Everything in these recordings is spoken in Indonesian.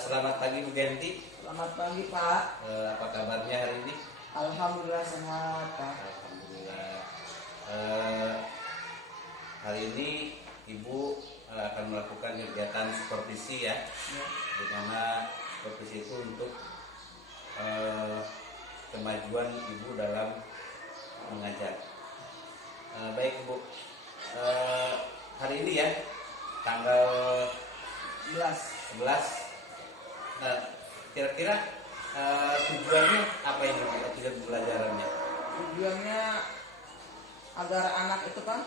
Selamat pagi Bu Genti. Selamat pagi Pak. Apa kabarnya hari ini? Alhamdulillah sehat Pak. Alhamdulillah. Hari ini Ibu akan melakukan kegiatan supervisi ya, di mana supervisi itu untuk kemajuan Ibu dalam mengajar. Baik Bu, hari ini ya tanggal 11. Nah, kira-kira tujuannya apa ini tujuan pembelajarannya? Tujuannya agar anak itu kan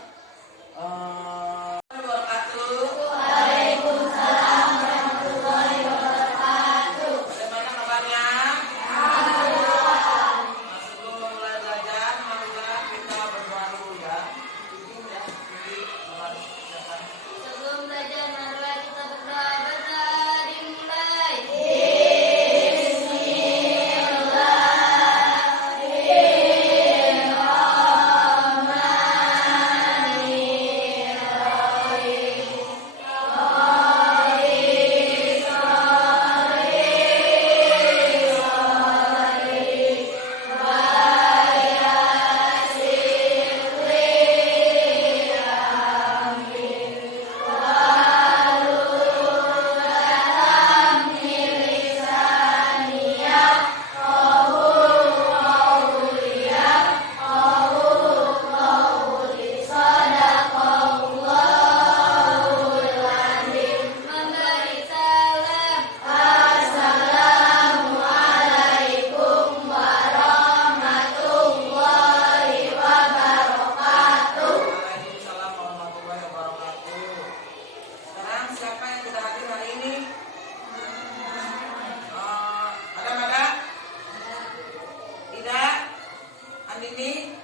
ini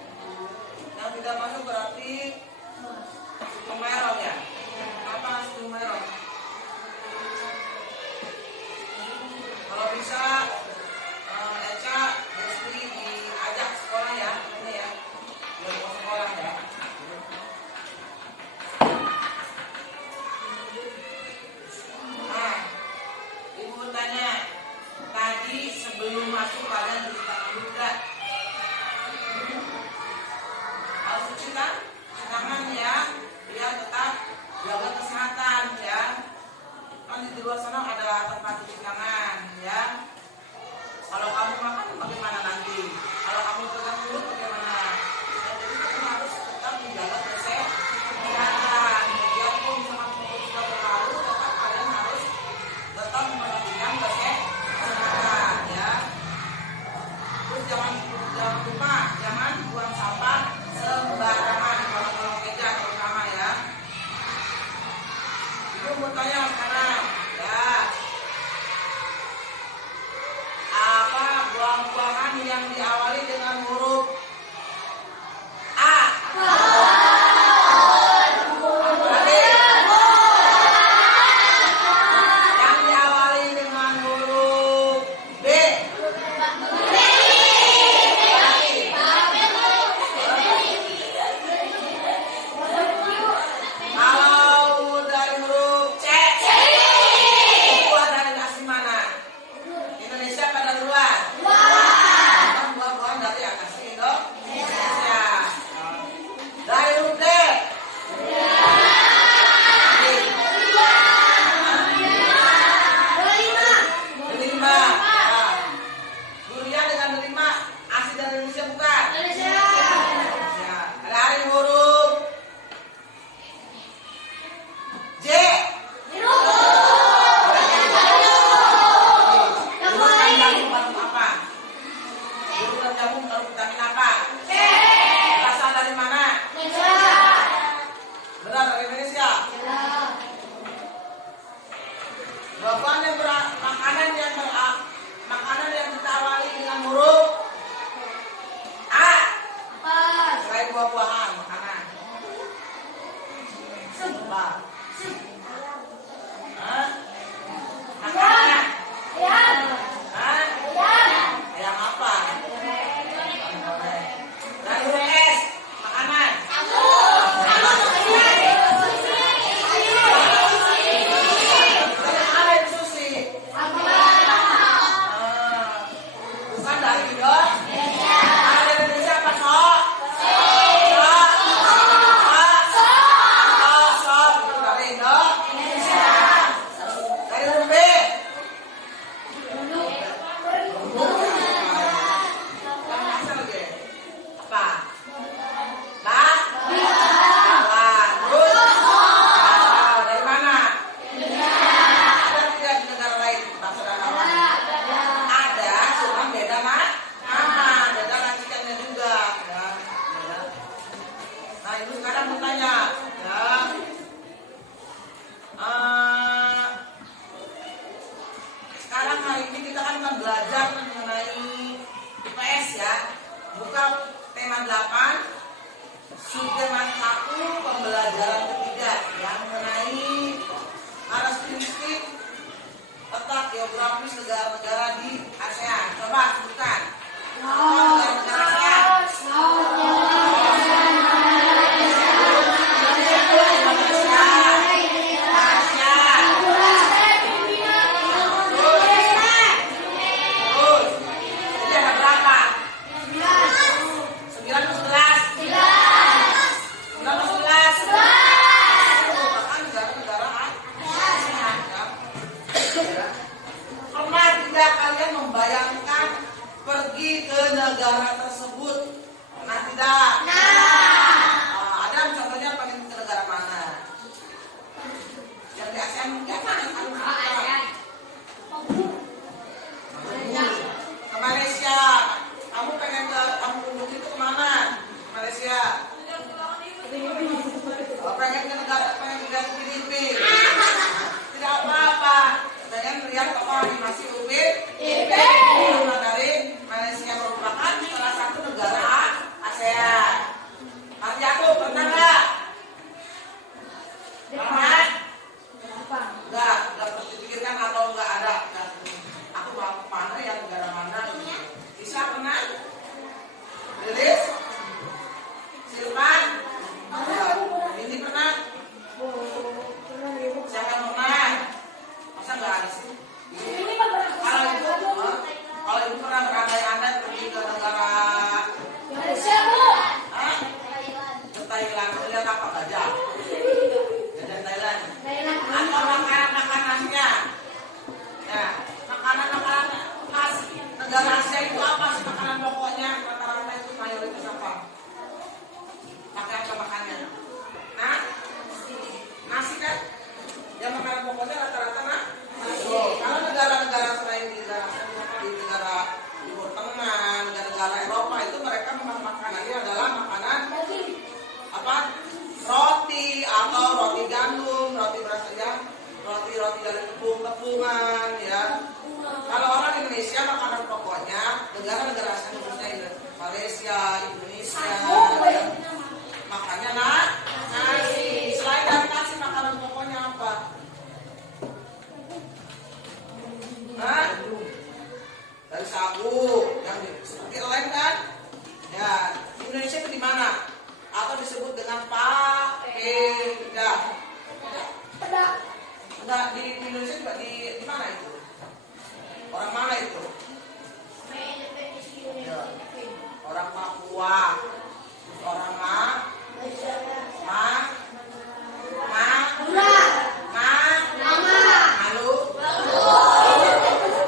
yang tidak masuk berarti Sumerong ya. Apa Sumerong? Kalau bisa Eca Desri diajak sekolah ya, ini ya, biar mau sekolah ya. Nah, Ibu tanya tadi sebelum masuk kalian cuci tangan juga. Harus cuci tangan ya, biar tetap jaga kesehatan ya. Kan di luar sana ada tempat cuci tangan ya. Kalau kamu makan bagaimana nanti? Kalau kamu pegang mulut bagaimana? Ya, jadi kamu harus tetap menjaga kesehatan. Biarpun misalkan mulut sudah berlalu, tetap kalian harus tetap memperhatikan kesehatan ya. Terus jangan lupa jangan buang sampah sembarangan kalau meja terutama ya. Ibu mau tanya sekarang ya, apa buah-buahan yang diawali dengan huruf A? Yang diawali dengan huruf B? Kalau dari huruf C, buah dari asli mana? Indonesia pada luar? Kan buah-buahan dari asli Indonesia. Dari huruf D? Delima. Durian dengan delima asli dari Indonesia bukan? Indonesia. Dari huruf J. Urutan jagung baru vitamin apa? Berasal dari mana? Benar, dari Indonesia. Makanan yang kita awali dengan huruf A. Selain buah-buahan, makanan. Apa? Hah? Makanan. Ayam apa? Dari huruf S, makanan. Rahmat? Enggak terpikirkan atau enggak ada. Aku mau mana yang negara mana? Bisa pernah? Lilis? Silvan? Ini pernah? Siapa yang pernah? Masa enggak ada sih? Kalau ibu pernah berandai-andai pergi ke negara ke Thailand, lihat apa gajah? Gajah Thailand. Atau makanan-makanannya? Ya, makanan-makanan khas negara Asia itu apa sih makanan pokoknya? Rata-rata itu mayoritas apa? Pakai apa makannya? Nah, nasi kan? Ya makanan pokoknya rata-rata nasi. Kalau negara-negara selain di negara Timur Tengah, negara-negara Eropa itu mereka memang makanannya adalah makanan apa? Roti atau roti gandum, roti beras ya, roti dari tepung-tepungan ya. Kalau orang Indonesia makanan pokoknya negara-negara Asia khususnya Malaysia, Indonesia, ya. Makannya nasi. Selain dari nasi makanan pokoknya apa? Dari sagu yang seperti lain kan? Ya, Indonesia itu di mana? Atau disebut dengan papeda. Enggak di Indonesia juga di mana itu? Orang mana itu? Ya. Orang Papua. Orang Malu.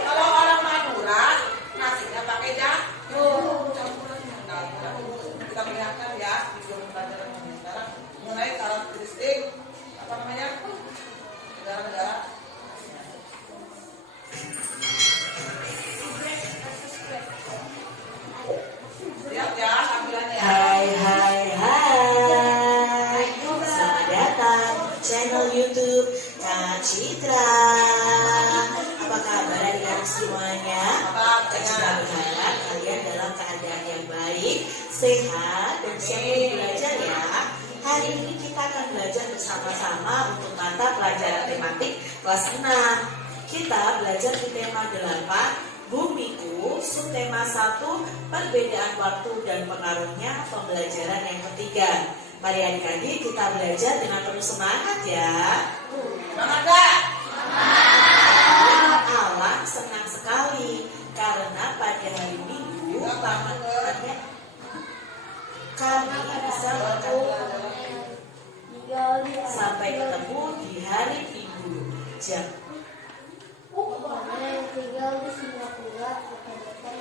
Kalau orang Madura nasinya pakai jagung campuran. Nah, kita perlihatkan ya video pembelajaran sekarang mengenai karakteristik apa namanya negara-negara. Lihat ya tampilannya. Hai. Selamat datang di channel YouTube Kak Citra. Apa kabar adik-adik semuanya? Kak Citra berharap kalian dalam keadaan yang baik, sehat, dan siap untuk belajar ya. Hari ini kita akan belajar bersama-sama untuk mata pelajaran tematik kelas 6. Kita belajar di tema 8, Bumiku, subtema 1, perbedaan waktu dan pengaruhnya, pembelajaran yang ketiga. Mari adik-adik kita belajar dengan penuh semangat ya. Semangat gak? Alam senang sekali karena pada hari Minggu kami bisa bertemu. Sampai ketemu di hari Minggu jam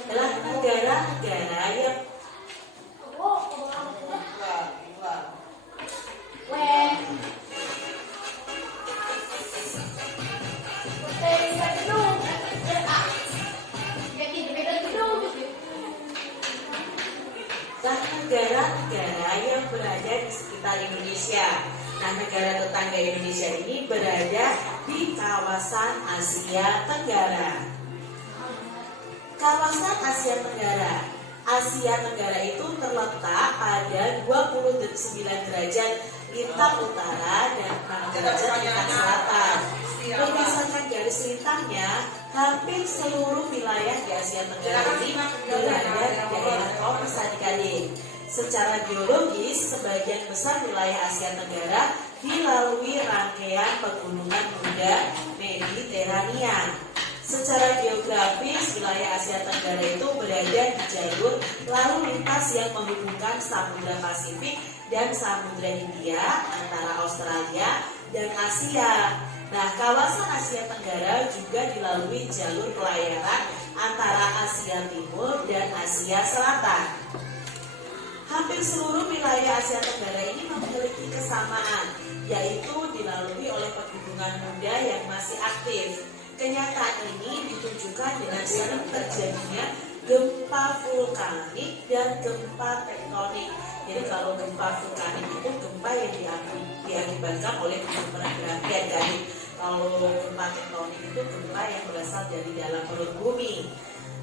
telah negara-negara yang negara-negara yang berada di sekitar Indonesia. Nah, negara tetangga Indonesia ini berada di kawasan Asia Tenggara. Kawasan Asia Tenggara. Asia Tenggara itu terletak pada 29 derajat lintang utara dan 6 derajat lintang selatan. Berdasarkan garis lintangnya, hampir seluruh wilayah di Asia Tenggara ini berada di daerah tropis adik-adik. Secara geologis, sebagian besar wilayah Asia Tenggara dilalui rangkaian pegunungan muda Mediterania. Secara geografis, wilayah Asia Tenggara itu berada di jalur lalu lintas yang menghubungkan Samudra Pasifik dan Samudra Hindia antara Australia dan Asia. Nah, kawasan Asia Tenggara juga dilalui jalur pelayaran antara Asia Timur dan Asia Selatan. Hampir seluruh wilayah Asia Tenggara ini memiliki kesamaan, yaitu dilalui oleh pegunungan muda yang masih aktif. Kenyataan ini ditunjukkan dengan sering terjadinya gempa vulkanik dan gempa tektonik. Jadi kalau gempa vulkanik itu gempa yang diakibatkan oleh gunung berapi adik. Kalau gempa tektonik itu gempa yang berasal dari dalam perut bumi.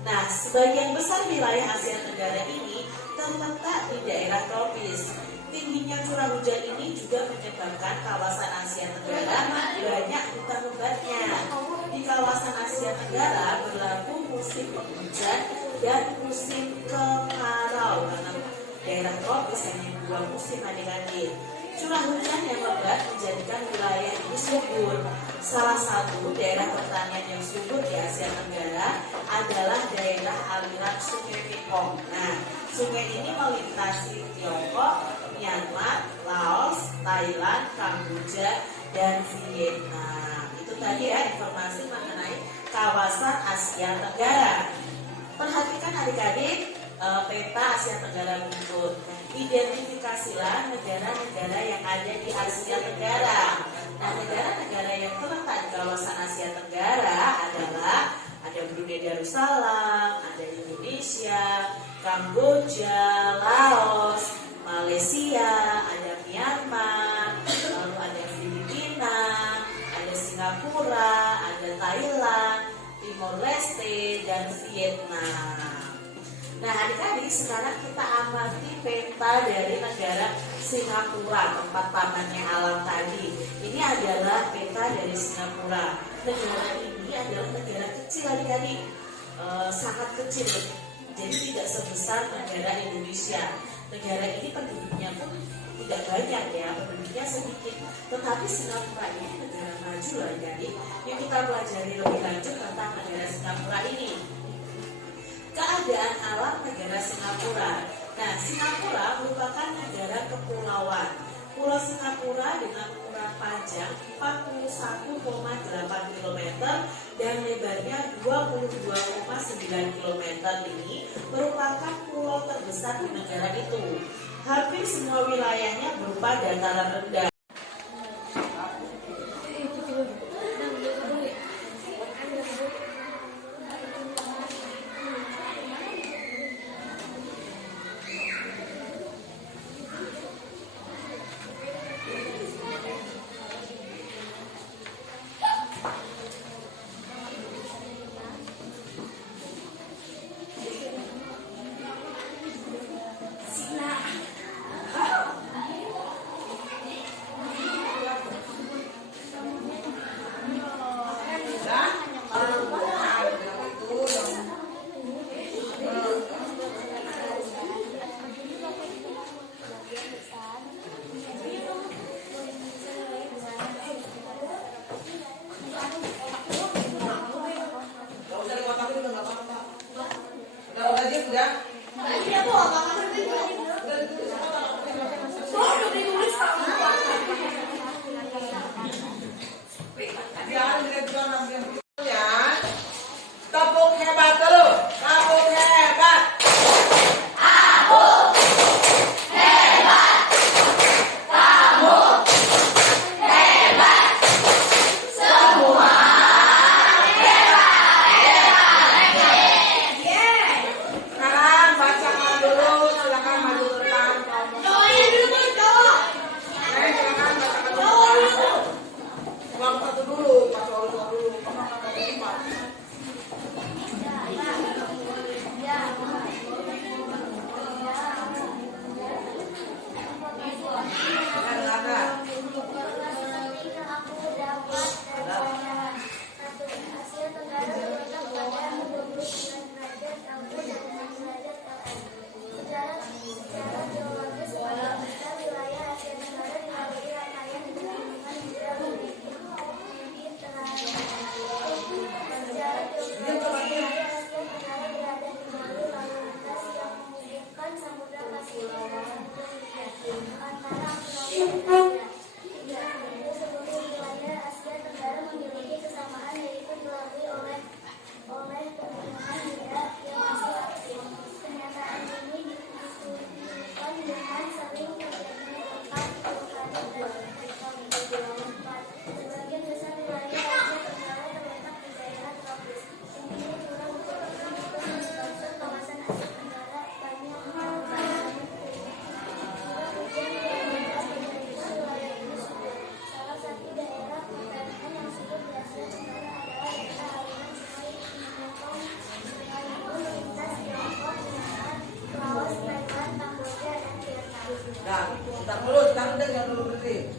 Nah, sebagian besar wilayah Asia Tenggara ini terletak di daerah tropis. Tingginya curah hujan ini juga menyebabkan kawasan Asia Tenggara berlaku musim penghujan dan musim kemarau karena daerah tropis hanya dua musim adik-adik. Curah hujan yang lebat menjadikan wilayah ini subur. Salah satu daerah pertanian yang subur di Asia Tenggara adalah daerah aliran Sungai Mekong. Nah, sungai ini melintasi Tiongkok, Myanmar, Laos, Thailand, Kamboja, dan Vietnam. Itu tadi ya informasi mengenai kawasan Asia Tenggara. Perhatikan adik-adik peta Asia Tenggara berikut. Identifikasilah negara-negara yang ada di Asia Tenggara. Nah, negara-negara yang terletak di kawasan Asia Tenggara adalah ada Brunei Darussalam, ada Indonesia, Kamboja, Laos, Malaysia, ada Myanmar, lalu ada Filipina, ada Singapura, ada Thailand, Timor Leste, dan Vietnam. Nah, adik-adik, sekarang kita amati peta dari negara Singapura, tempat tamannya alam tadi. Ini adalah peta dari Singapura. Negara ini adalah negara kecil adik-adik, sangat kecil, jadi tidak sebesar negara Indonesia. Negara ini penduduknya pun tidak banyak ya, penduduknya sedikit. Tetapi Singapura ini negara maju loh adik-adik. Yuk kita pelajari lebih lanjut tentang negara Singapura ini. Keadaan alam negara Singapura. Nah, Singapura merupakan negara kepulauan. Pulau Singapura dengan ukuran panjang 41,8 km dan lebarnya 22,9 km ini merupakan pulau terbesar di negara itu. Hampir semua wilayahnya berupa dataran rendah. Tepuk hebat dulu, tepuk hebat. Sekarang bacakan dulu, silakan maju ke depan. Silakan bacakan dulu. Ulang satu dulu, Pak Soal dulu. Nah, bentar dulu, jangan dulu berdiri.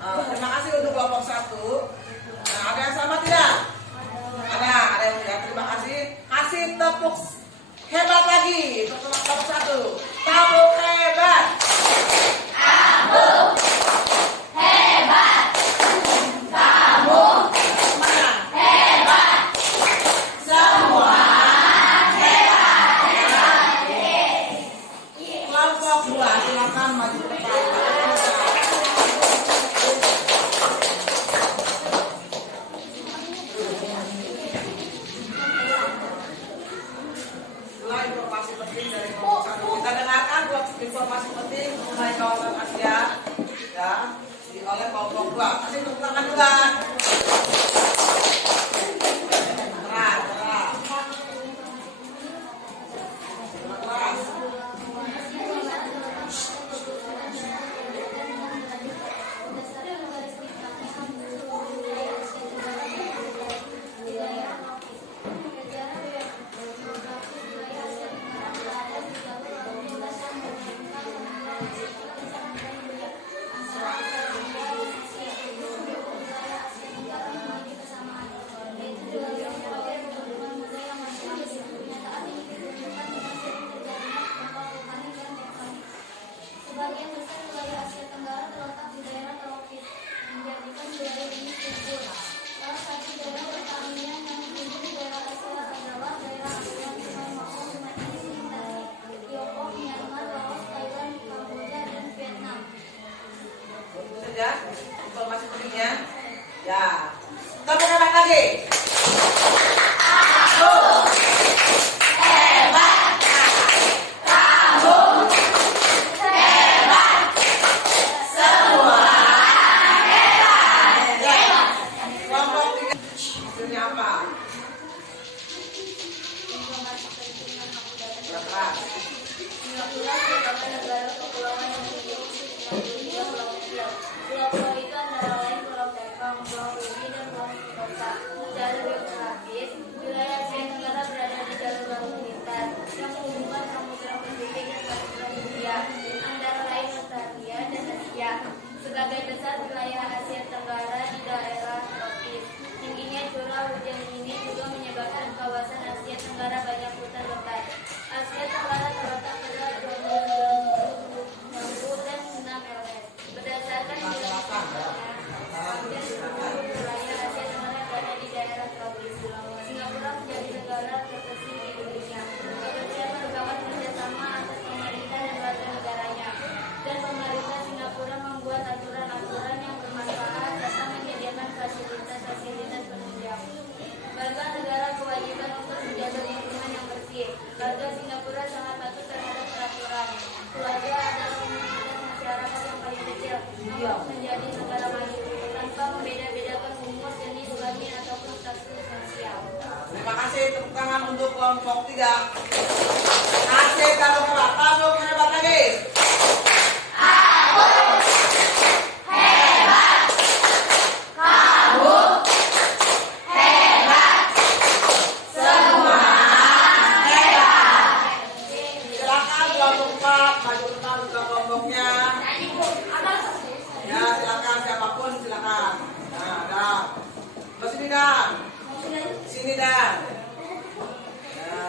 Terima kasih untuk kelompok 1. Nah, ada yang sama tidak? Ada. tepuk hebat lagi untuk kelompok 1. Tabuk hebat. Tabuk hebat. Tabuk hebat. Semua hebat. Kelompok 2 silakan maju ke depan. Informasi penting dari kelompok 1. Kita dengarkan informasi penting mengenai kawasan Asia ya oleh kelompok 2. Kasih tepuk tangan juga. Keras. Sebagian besar wilayah Asia Tenggara terletak di daerah tropis, menjadikan wilayah ini subur. Salah satu daerah pertanian yang tumbuh di daerah Asia adalah daerah ASEAN Sungai Mekong, Sungai Indonesia, Tiongkok, Myanmar, Laos, Thailand, Kamboja, dan Vietnam. Saja informasi pentingnya. Ya. Tepuk tangan lagi. Singapura merupakan negara kepulauan yang terdiri dari 93 pulau kecil. Pulau-pulau itu antara lain Pulau Tepang, Pulau Rubi, dan Pulau Sentosa. Secara geografis, wilayah Asia Tenggara berada di jalur laut lintas yang menghubungkan Samudra Pasifik dan Samudra Hindia, antara lain Australia dan Asia. Sebagai besar wilayah Asia Tenggara di daerah tropis. Tingginya curah hujan ini juga menyebabkan kawasan Asia Tenggara banyak hutan lebat. Asia Tenggara terletak pada 29.000 dan 6 LS. Berdasarkan wilayah Asia Tenggara berada di daerah tropis. Singapura menjadi negara terkecil di dunia. Keputusan merupakan kerjasama atas pemerintah dan warga negaranya. Dan pemerintah Singapura membuat aturan-aturan yang bermanfaat serta menyediakan fasilitas-fasilitas penunjang. Warga negara kewajiban untuk menjaga lingkungan yang bersih. Warga Singapura sangat patuh terhadap peraturan. Keluarga adalah komunitas masyarakat yang paling kecil untuk menjadi negara maju tanpa membeda-bedakan umur, jenis kelamin ataupun status sosial. Terima kasih. Tepuk tangan untuk kelompok 3. Kasih tabuk hebat lagi. Sini dan. Ya.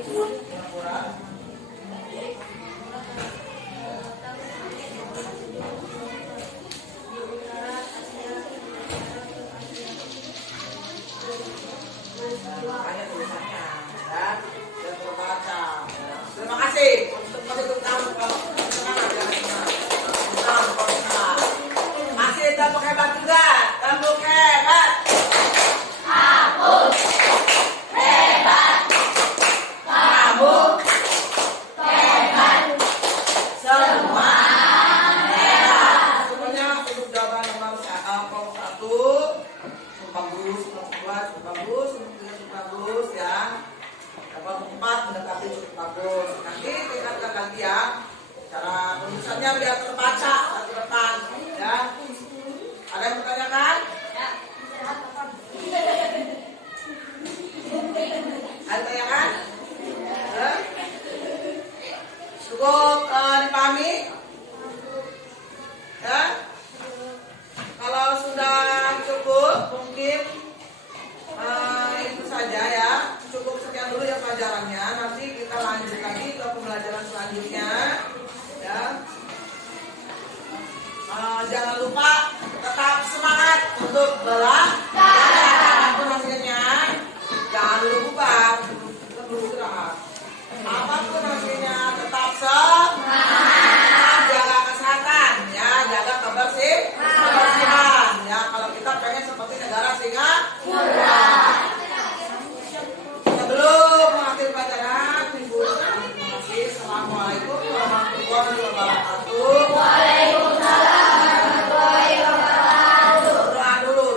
Singapura. Di utara Asia, Makanya tulisannya dan terbaca. Terima kasih untuk tepuk tangan kalau masih tepuk hebat juga, tepuk hebat. Kamu hebat semua hebat. Semuanya untuk jawaban nomor kelompok 1 bagus, kelompok 2 cukup bagus, kelompok 3 cukup bagus ya. Kelompok 4 mendekati cukup bagus. Nanti tingkatkan lagi ya. Cara tulisannya biar terbaca saat di depan ya. Ada yang bertanyakan? Ada tanyakan? Cukup dipahami? Ya? Kalau sudah cukup, mungkin itu saja ya. Cukup sekian dulu ya pelajarannya. Nanti kita lanjut lagi ke pembelajaran selanjutnya. Ya. Jangan lupa tetap semangat untuk belajar. Apapun hasilnya, jangan dulu bubar. Kita dulu istirahat. Apapun hasilnya, tetap semangat. Jaga kesehatan, ya, jaga kebersihan. Ya, kalau kita pengen seperti negara Singapura. Sebelum mengakhiri pelajaran, Ibu, terima kasih. Assalamualaikum warahmatullahi wabarakatuh. Waalaikumsalam warahmatullahi wabarakatuh. Doa dulu,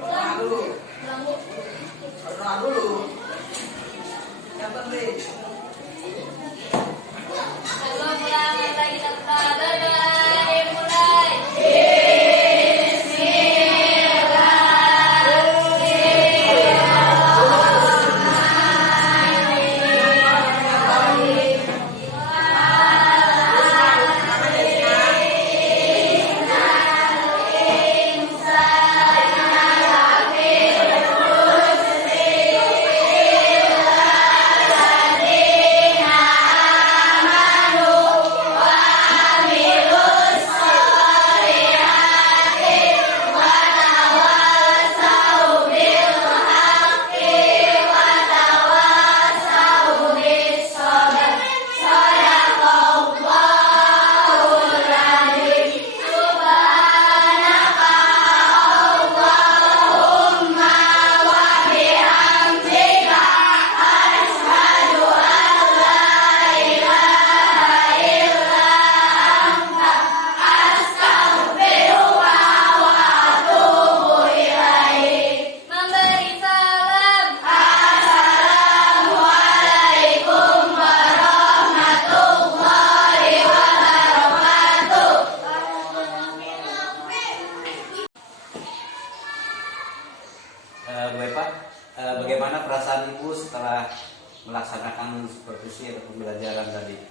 doa dulu. Doa dulu. Yang penting. Sebelum pulang kita berdoa dimulai. Memberi salam. Assalamualaikum warahmatullahi wabarakatuh. Bu Eva, bagaimana perasaan Ibu setelah melaksanakan supervisi atau pembelajaran tadi?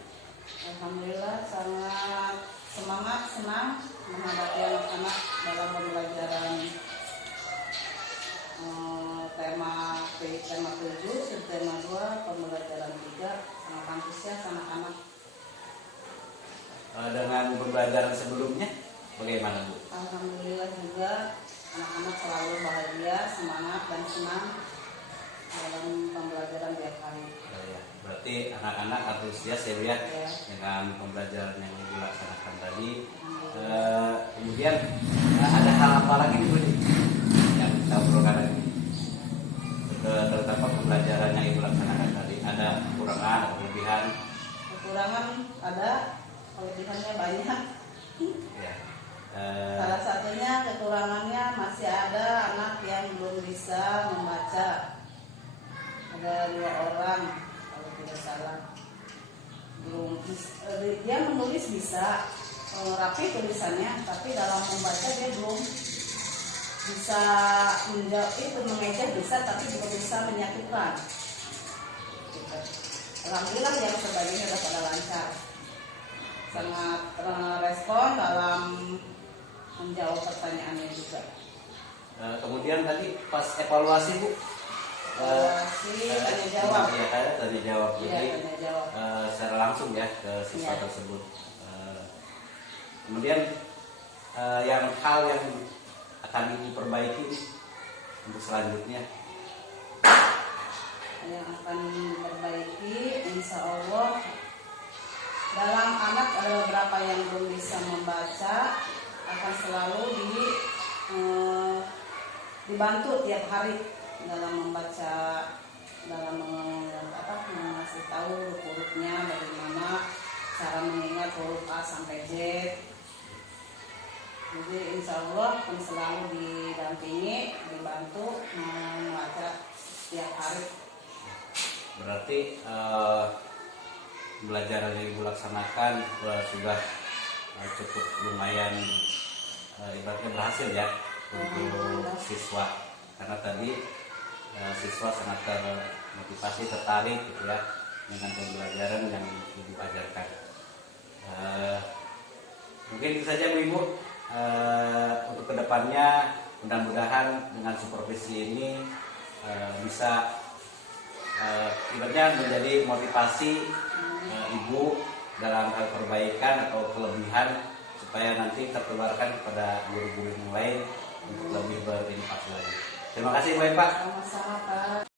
Alhamdulillah sangat semangat, senang menghadapi anak-anak dalam pembelajaran tema 7, subtema 2, pembelajaran 3, sangat antusias anak-anak. Dengan pembelajaran sebelumnya, bagaimana Bu? Alhamdulillah juga anak-anak selalu bahagia, semangat dan senang dalam pembelajaran tiap hari. Ya, berarti anak-anak antusias ya Bu ya, Ya. dengan pembelajaran yang Ibu laksanakan tadi. Kemudian ada hal apa lagi Bu yang kita obrolkan lagi? Terutama pembelajaran yang Ibu laksanakan tadi, ada kekurangan atau kelebihan? Kekurangan ada, kelebihannya banyak. Ya. Salah satunya kekurangannya masih ada anak yang belum bisa membaca. Ada 2 orang kalau tidak salah. Dia menulis bisa, rapi tulisannya, tapi dalam membaca dia belum bisa menjawab itu, mengeja bisa tapi belum bisa menyatukan. Gitu. Alhamdulillah yang sebagainya sudah pada lancar, sangat respon dalam menjawab pertanyaannya juga. Kemudian tadi pas evaluasi Bu, tanya jawab. Iya, tanya jawab. Iya, Jadi tanya jawab. secara langsung ya ke siswa Iya. tersebut. Kemudian yang hal yang akan ibu perbaiki untuk selanjutnya. Yang akan diperbaiki, insya Allah dalam anak ada beberapa yang belum bisa membaca, akan selalu dibantu tiap hari dalam membaca, dalam mengasih tahu hurufnya, bagaimana cara mengingat huruf A sampai Z. Jadi insya Allah akan selalu didampingi, dibantu membaca tiap hari. Berarti pembelajaran yang ibu laksanakan sudah cukup lumayan ibaratnya berhasil ya untuk siswa, karena tadi siswa sangat termotivasi, tertarik gitu ya dengan pembelajaran yang ibu ajarkan. Mungkin itu saja Bu Ibu. Untuk kedepannya mudah-mudahan dengan supervisi ini bisa ibaratnya menjadi motivasi ibu dalam hal perbaikan atau kelebihan, supaya nanti tertularkan kepada guru-guru yang lain untuk lebih berinovasi lagi. Terima kasih Bu Pak. Sama-sama Pak.